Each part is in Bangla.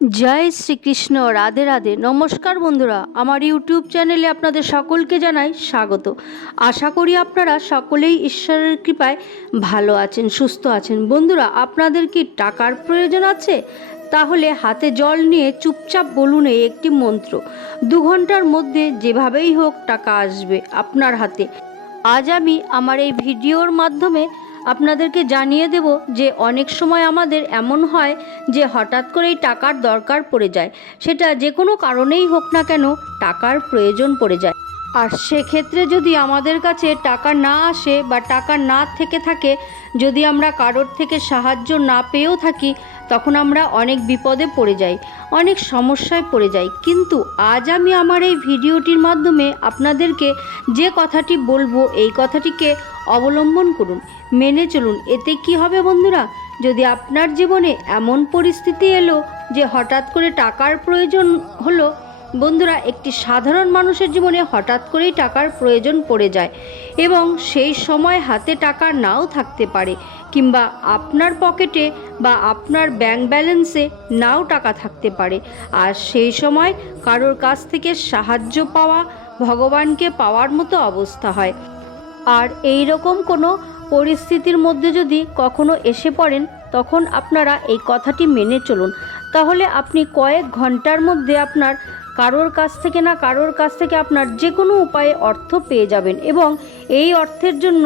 জয় শ্রীকৃষ্ণ, রাধে রাধে। নমস্কার বন্ধুরা, আমার ইউটিউব চ্যানেলে আপনাদের সকলকে জানাই স্বাগত। আশা করি আপনারা সকলেই ঈশ্বরের কৃপায় ভালো আছেন, সুস্থ আছেন। বন্ধুরা, আপনাদের কি টাকার প্রয়োজন আছে? তাহলে হাতে জল নিয়ে চুপচাপ বলুন এই একটি মন্ত্র। দু ঘণ্টার মধ্যে যেভাবেই হোক টাকা আসবে আপনার হাতে। আজ আমি আমার এই ভিডিওর মাধ্যমে আপনাদেরকে জানিয়ে দেব যে অনেক সময় আমাদের এমন হয় যে হঠাৎ করেই টাকার দরকার পড়ে যায়। সেটা যে কোনো কারণেই হোক না কেন টাকার প্রয়োজন পড়ে যায়। আর সেক্ষেত্রে যদি আমাদের কাছে টাকা না আসে বা টাকা না থেকে থাকে, যদি আমরা কারোর থেকে সাহায্য না পেয়েও থাকি, তখন আমরা অনেক বিপদে পড়ে যাই, অনেক সমস্যায় পড়ে যাই। কিন্তু আজ আমি আমার এই ভিডিওটির মাধ্যমে আপনাদেরকে যে কথাটি বলব, এই কথাটিকে অবলম্বন করুন, মেনে চলুন। এতে কি হবে বন্ধুরা? যদি আপনার জীবনে এমন পরিস্থিতি এলো যে হঠাৎ করে টাকার প্রয়োজন হলো, বন্ধুরা, একটি সাধারণ মানুষের জীবনে হঠাৎ করেই টাকার প্রয়োজন পড়ে যায় এবং সেই সময় হাতে টাকা নাও থাকতে পারে কিংবা আপনার পকেটে বা আপনার ব্যাংক ব্যালেন্সে নাও টাকা থাকতে পারে। আর সেই সময় কারোর কাছ থেকে সাহায্য পাওয়া, ভগবানকে পাওয়ার মতো অবস্থা হয়। আর এই রকম কোনো পরিস্থিতির মধ্যে যদি কখনো এসে পড়েন, তখন আপনারা এই কথাটি মেনে চলুন। তাহলে আপনি কয়েক ঘণ্টার মধ্যে আপনার কারোর কাছ থেকে না কারোর কাছ থেকে আপনার যে কোনো উপায়ে অর্থ পেয়ে যাবেন এবং এই অর্থের জন্য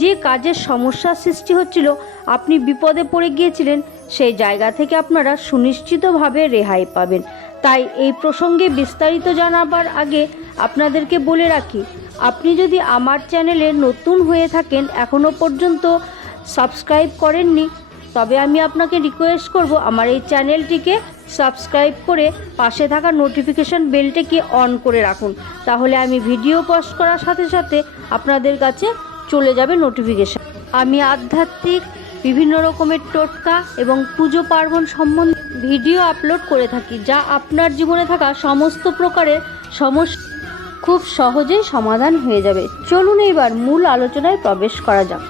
যে কাজের সমস্যার সৃষ্টি হচ্ছিল, আপনি বিপদে পড়ে গিয়েছিলেন, সেই জায়গা থেকে আপনারা সুনিশ্চিতভাবে রেহাই পাবেন। তাই এই প্রসঙ্গে বিস্তারিত জানাবার আগে আপনাদেরকে বলে রাখি আপনি যদি আমার চ্যানেলে নতুন হয়ে থাকেন এখনও পর্যন্ত সাবস্ক্রাইব করেননি, তবে আমি আপনাকে রিকোয়েস্ট করব আমার এই চ্যানেলটিকে সাবস্ক্রাইব করে পাশে থাকা নোটিফিকেশান বেলটিকে অন করে রাখুন। তাহলে আমি ভিডিও পোস্ট করার সাথে সাথে আপনাদের কাছে চলে যাবে নোটিফিকেশান আমি আধ্যাত্মিক, বিভিন্ন রকমের টোটকা এবং পুজো পার্বণ সম্বন্ধে ভিডিও আপলোড করে থাকি, যা আপনার জীবনে থাকা সমস্ত প্রকারের সমস্যা খুব সহজেই সমাধান হয়ে যাবে। চলুন এবার মূল আলোচনায় প্রবেশ করা যাক।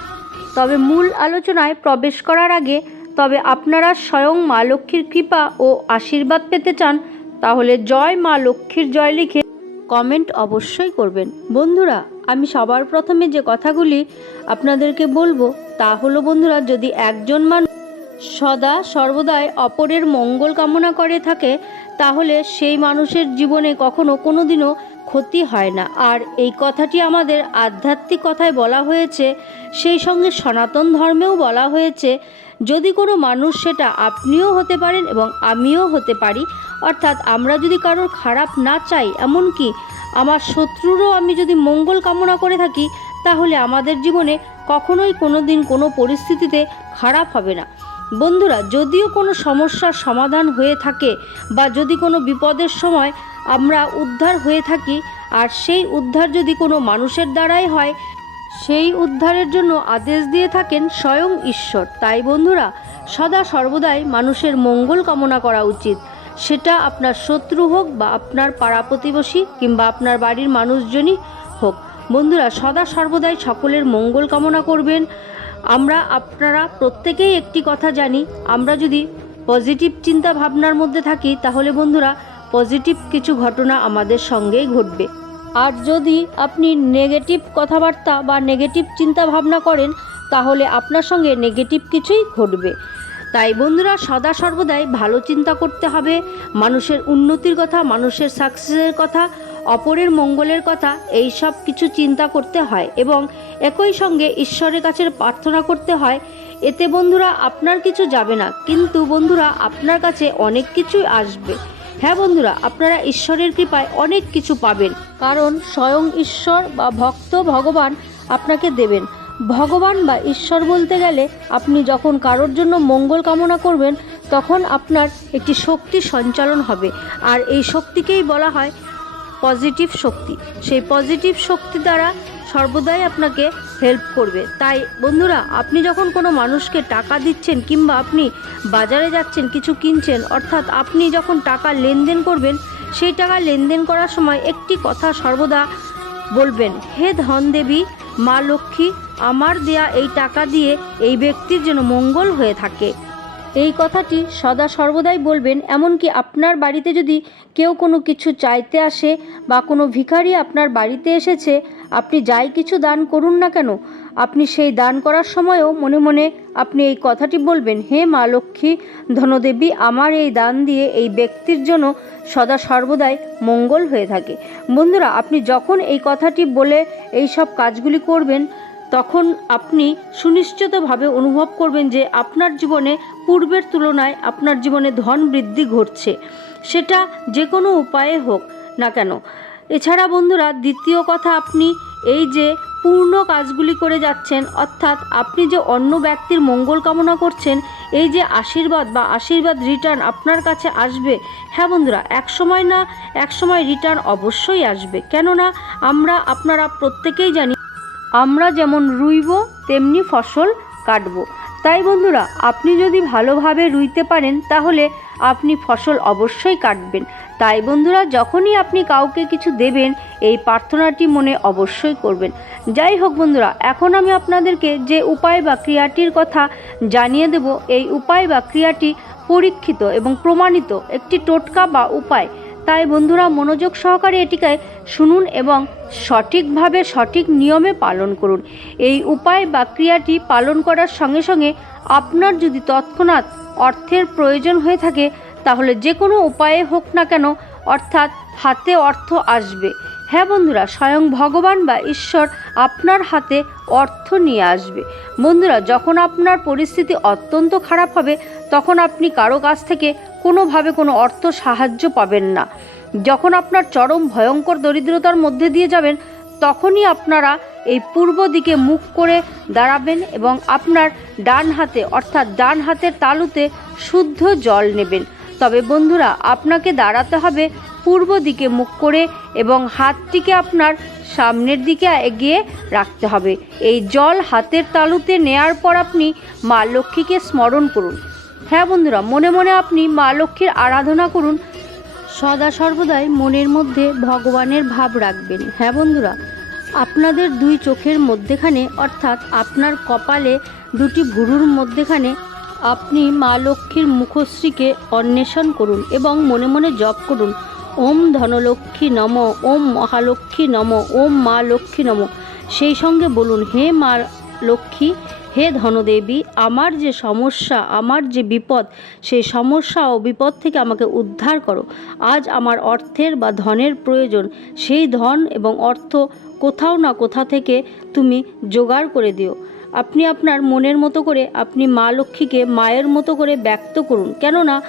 তবে মূল আলোচনায় প্রবেশ করার আগে, তবে আপনারা স্বয়ং মা লক্ষ্মীর কৃপা ও আশীর্বাদ পেতে চান, তাহলে জয় মা লক্ষ্মীর জয় লিখে কমেন্ট অবশ্যই করবেন। বন্ধুরা, আমি সবার প্রথমে যে কথাগুলি আপনাদেরকে বলব, তা হলো বন্ধুরা, যদি একজন মানুষ সদা সর্বদাই অপরের মঙ্গল কামনা করে থাকে, তাহলে সেই মানুষের জীবনে কখনো কোনো দিনও ক্ষতি হয় না। আর এই কথাটি আমাদের আধ্যাত্মিক কথায় বলা হয়েছে, সেই সঙ্গে সনাতন ধর্মেও বলা হয়েছে, যদি কোনো মানুষ সেটা আপনিও হতে পারেন এবং আমিও হতে পারি, অর্থাৎ আমরা যদি কারোর খারাপ না চাই, এমনকি আমার শত্রুরও আমি যদি মঙ্গল কামনা করে থাকি, তাহলে আমাদের জীবনে কখনোই কোনো দিন কোনো পরিস্থিতিতে খারাপ হবে না। বন্ধুরা, যদিও কোনো সমস্যার সমাধান হয়ে থাকে বা যদি কোনো বিপদের সময় আমরা উদ্ধার হয়ে থাকি, আর সেই উদ্ধার যদি কোনো মানুষের দ্বারাই হয়, সেই উদ্ধারের জন্য আদেশ দিয়ে থাকেন স্বয়ং ঈশ্বর। তাই বন্ধুরা, সদা সর্বদাই মানুষের মঙ্গল কামনা করা উচিত। সেটা আপনার শত্রু হোক বা আপনার পাড়া প্রতিবেশী কিংবা আপনার বাড়ির মানুষজনই হোক। বন্ধুরা, সদা সর্বদাই সকলের মঙ্গল কামনা করবেন। আমরা, আপনারা প্রত্যেকেই একটি কথা জানি, আমরা যদি পজিটিভ চিন্তা ভাবনার মধ্যে থাকি, তাহলে বন্ধুরা, পজিটিভ কিছু ঘটনা আমাদের সঙ্গেই ঘটবে। আর যদি আপনি নেগেটিভ কথাবার্তা বা নেগেটিভ চিন্তা ভাবনা করেন, তাহলে আপনার সঙ্গে নেগেটিভ কিছুই ঘটবে। তাই বন্ধুরা, সদা সর্বদাই ভালো চিন্তা করতে হবে। মানুষের উন্নতির কথা, মানুষের সাকসেসের কথা অপরের মঙ্গলের কথা এই সব কিছু চিন্তা করতে হয় এবং একই সঙ্গে ঈশ্বরের কাছে প্রার্থনা করতে হয়, এতে বন্ধুরা আপনার কিছু যাবে না। কিন্তু বন্ধুরা, আপনার কাছে অনেক কিছুই আসবে। হ্যাঁ বন্ধুরা, আপনারা ঈশ্বরের কৃপায় অনেক কিছু পাবেন। কারণ স্বয়ং ঈশ্বর বা ভক্ত ভগবান আপনাকে দেবেন। ভগবান বা ঈশ্বর বলতে গেলে আপনি যখন কারোর জন্য মঙ্গল কামনা করবেন, তখন আপনার একটি শক্তি সঞ্চালন হবে। আর এই শক্তিকেই বলা হয় পজিটিভ শক্তি। সেই পজিটিভ শক্তি দ্বারা সর্বদাই আপনাকে হেল্প করবে। তাই বন্ধুরা, আপনি যখন কোনো মানুষকে টাকা দিচ্ছেন কিংবা আপনি বাজারে যাচ্ছেন, কিছু কিনছেন, অর্থাৎ আপনি যখন টাকা লেনদেন করবেন, সেই টাকা লেনদেন করার সময় একটি কথা সর্বদা বলবেন, হে ধন দেবী মা লক্ষ্মী, আমার দেয়া এই টাকা দিয়ে এই ব্যক্তির যেন মঙ্গল হয়ে থাকে। এই কথাটি সদা সর্বদাই বলবেন, এমনকি আপনার বাড়িতে যদি কেউ কোনো কিছু চাইতে আসে বা কোনো ভিখারি আপনার বাড়িতে এসেছে, আপনি যাই কিছু দান করুন না কেন, আপনি সেই দান করার সময়ও মনে মনে আপনি এই কথাটি বলবেন, হে মা লক্ষ্মী, ধনদেবী, আমার এই দান দিয়ে এই ব্যক্তির জন্য সদা সর্বদাই মঙ্গল হয়ে থাকে। বন্ধুরা, আপনি যখন এই কথাটি বলে এই সব কাজগুলি করবেন তখন আপনি সুনিশ্চিতভাবে অনুভব করবেন যে আপনার জীবনে পূর্বের তুলনায় আপনার জীবনে ধন বৃদ্ধি ঘটছে। সেটা যে কোনো উপায়ে হোক না কেন। এছাড়া বন্ধুরা, দ্বিতীয় কথা আপনি এই যে পূর্ণ কাজগুলি করে যাচ্ছেন, অর্থাৎ আপনি যে অন্য ব্যক্তির মঙ্গল কামনা করছেন, এই যে আশীর্বাদ বা আশীর্বাদ রিটার্ন আপনার কাছে আসবে হ্যাঁ বন্ধুরা, এক সময় না, এক সময় রিটার্ন অবশ্যই আসবে। কেননা আমরা, আপনারা প্রত্যেকেই জানি আমরা যেমন রুইব, তেমনি ফসল কাটবো। তাই বন্ধুরা, আপনি যদি ভালোভাবে রুইতে পারেন, তাহলে আপনি ফসল অবশ্যই কাটবেন। তাই বন্ধুরা, যখনই আপনি কাউকে কিছু দেবেন, এই প্রার্থনাটি মনে অবশ্যই করবেন। যাই হোক বন্ধুরা, এখন আমি আপনাদেরকে যে উপায় বা ক্রিয়াটির কথা জানিয়ে দেব, এই উপায় বা ক্রিয়াটি পরীক্ষিত এবং প্রমাণিত একটি টোটকা বা উপায়। তাই বন্ধুরা মনোযোগ সহকারে এটিকে শুনুন এবং সঠিকভাবে সঠিক নিয়মে পালন করুন। এই উপায় বা ক্রিয়াটি পালন করার সঙ্গে সঙ্গে আপনার যদি তৎক্ষণাৎ অর্থের প্রয়োজন হয়ে থাকে, তাহলে যে কোনো উপায়ে হোক না কেন, অর্থাৎ হাতে অর্থ আসবে। হ্যাঁ বন্ধুরা, স্বয়ং ভগবান বা ঈশ্বর আপনার হাতে অর্থ নিয়ে আসবে। বন্ধুরা, যখন আপনার পরিস্থিতি অত্যন্ত খারাপ হবে, তখন আপনি কারও কাছ থেকে কোনোভাবে কোনো অর্থ সাহায্য পাবেন না। যখন আপনার চরম ভয়ঙ্কর দরিদ্রতার মধ্যে দিয়ে যাবেন, তখনই আপনারা এই পূর্ব দিকে মুখ করে দাঁড়াবেন এবং আপনার ডান হাতে, অর্থাৎ ডান হাতের তালুতে শুদ্ধ জল নেবেন। তবে বন্ধুরা, আপনাকে দাঁড়াতে হবে পূর্ব দিকে মুখ করে এবং হাতটিকে আপনার সামনের দিকে এগিয়ে রাখতে হবে। এই জল হাতের তালুতে নেয়ার পর আপনি মা লক্ষ্মীকে স্মরণ করুন। হ্যাঁ বন্ধুরা, মনে মনে আপনি মা লক্ষ্মীর আরাধনা করুন। সদা সর্বদাই মনের মধ্যে ভগবানের ভাব রাখবেন। হ্যাঁ বন্ধুরা, আপনাদের দুই চোখের মধ্যেখানে, অর্থাৎ আপনার কপালে দুটি ভুরুর মধ্যেখানে, আপনি মা লক্ষ্মীর মুখশ্রীকে অন্বেষণ করুন এবং মনে মনে জপ করুন। ওম ধনলক্ষ্মী নম, ওম মহালক্ষ্মী নম, ওম মা লক্ষ্মী নম। সেই সঙ্গে বলুন, হে মা লক্ষ্মী, হে ধনদেবী, আমার যে সমস্যা, আমার যে বিপদ, সেই সমস্যা ও বিপদ থেকে আমাকে উদ্ধার করো। আজ আমার অর্থের বা ধনের প্রয়োজন, সেই ধন এবং অর্থ কোথাও না কোথা থেকে তুমি জোগাড় করে দিও। আপনি আপনার মনের মতো করে, আপনি মা লক্ষ্মীকে মায়ের মতো করে ব্যক্ত করুন। কেননা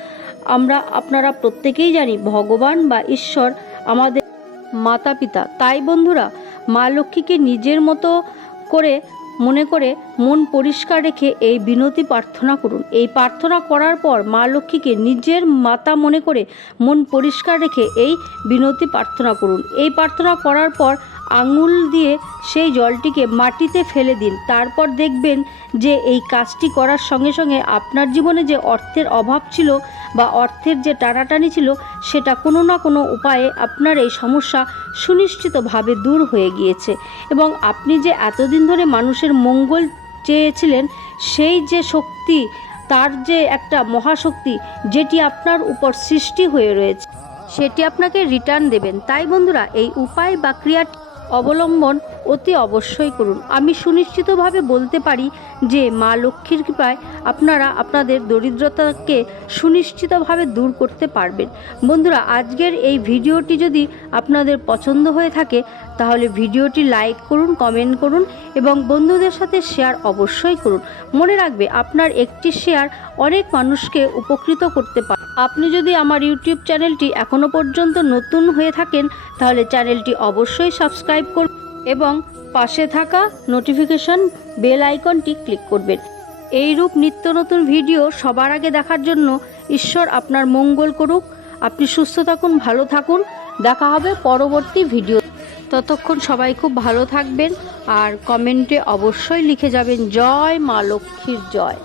আমরা আপনারা প্রত্যেকেই জানি ভগবান বা ঈশ্বর আমাদের মাতা পিতা তাই বন্ধুরা, মা লক্ষ্মীকে নিজের মতো করে মনে করে মন পরিষ্কার রেখে এই বিনতি প্রার্থনা করুন। এই প্রার্থনা করার পর মা লক্ষ্মীকে নিজের মাতা মনে করে মন পরিষ্কার রেখে এই বিনতি প্রার্থনা করুন। এই প্রার্থনা করার পর আঙুল দিয়ে সেই জলটিকে মাটিতে ফেলে দিন। তারপর দেখবেন যে এই কাজটি করার সঙ্গে সঙ্গে আপনার জীবনে যে অর্থের অভাব ছিল বা অর্থের যে টানাটানি ছিল, সেটা কোনো না কোনো উপায়ে আপনার এই সমস্যা সুনিশ্চিতভাবে দূর হয়ে গিয়েছে। এবং আপনি যে এতদিন ধরে মানুষের মঙ্গল চেয়েছিলেন, সেই যে শক্তি, তার যে একটা মহাশক্তি, যেটি আপনার উপর সৃষ্টি হয়ে রয়েছে, সেটি আপনাকে রিটার্ন দেবেন। তাই বন্ধুরা, এই উপায় বা ক্রিয়াটি অবলম্বন অতি অবশ্যই করুন। আমি সুনিশ্চিতভাবে বলতে পারি যে মা লক্ষ্মীর কৃপায় আপনারা আপনাদের দরিদ্রতাকে সুনিশ্চিতভাবে দূর করতে পারবেন। বন্ধুরা, আজকের এই ভিডিওটি যদি আপনাদের পছন্দ হয়ে থাকে, তাহলে ভিডিওটি লাইক করুন, কমেন্ট করুন এবং বন্ধুদের সাথে শেয়ার অবশ্যই করুন। মনে রাখবে, আপনার একটি শেয়ার অনেক মানুষকে উপকৃত করতে পারে। আপনি যদি আমার ইউটিউব চ্যানেলটি এখনও পর্যন্ত নতুন হয়ে থাকেন, তাহলে চ্যানেলটি অবশ্যই সাবস্ক্রাইব করুন এবং পাশে থাকা নোটিফিকেশন বেল আইকনটি ক্লিক করবেন। এইরূপ নিত্য নতুন ভিডিও সবার আগে দেখার জন্য ঈশ্বর আপনার মঙ্গল করুক। আপনি সুস্থ থাকুন, ভালো থাকুন। দেখা হবে পরবর্তী ভিডিও। ততক্ষণ সবাই খুব ভালো থাকবেন আর কমেন্টে অবশ্যই লিখে যাবেন, জয় মা লক্ষ্মীর জয়।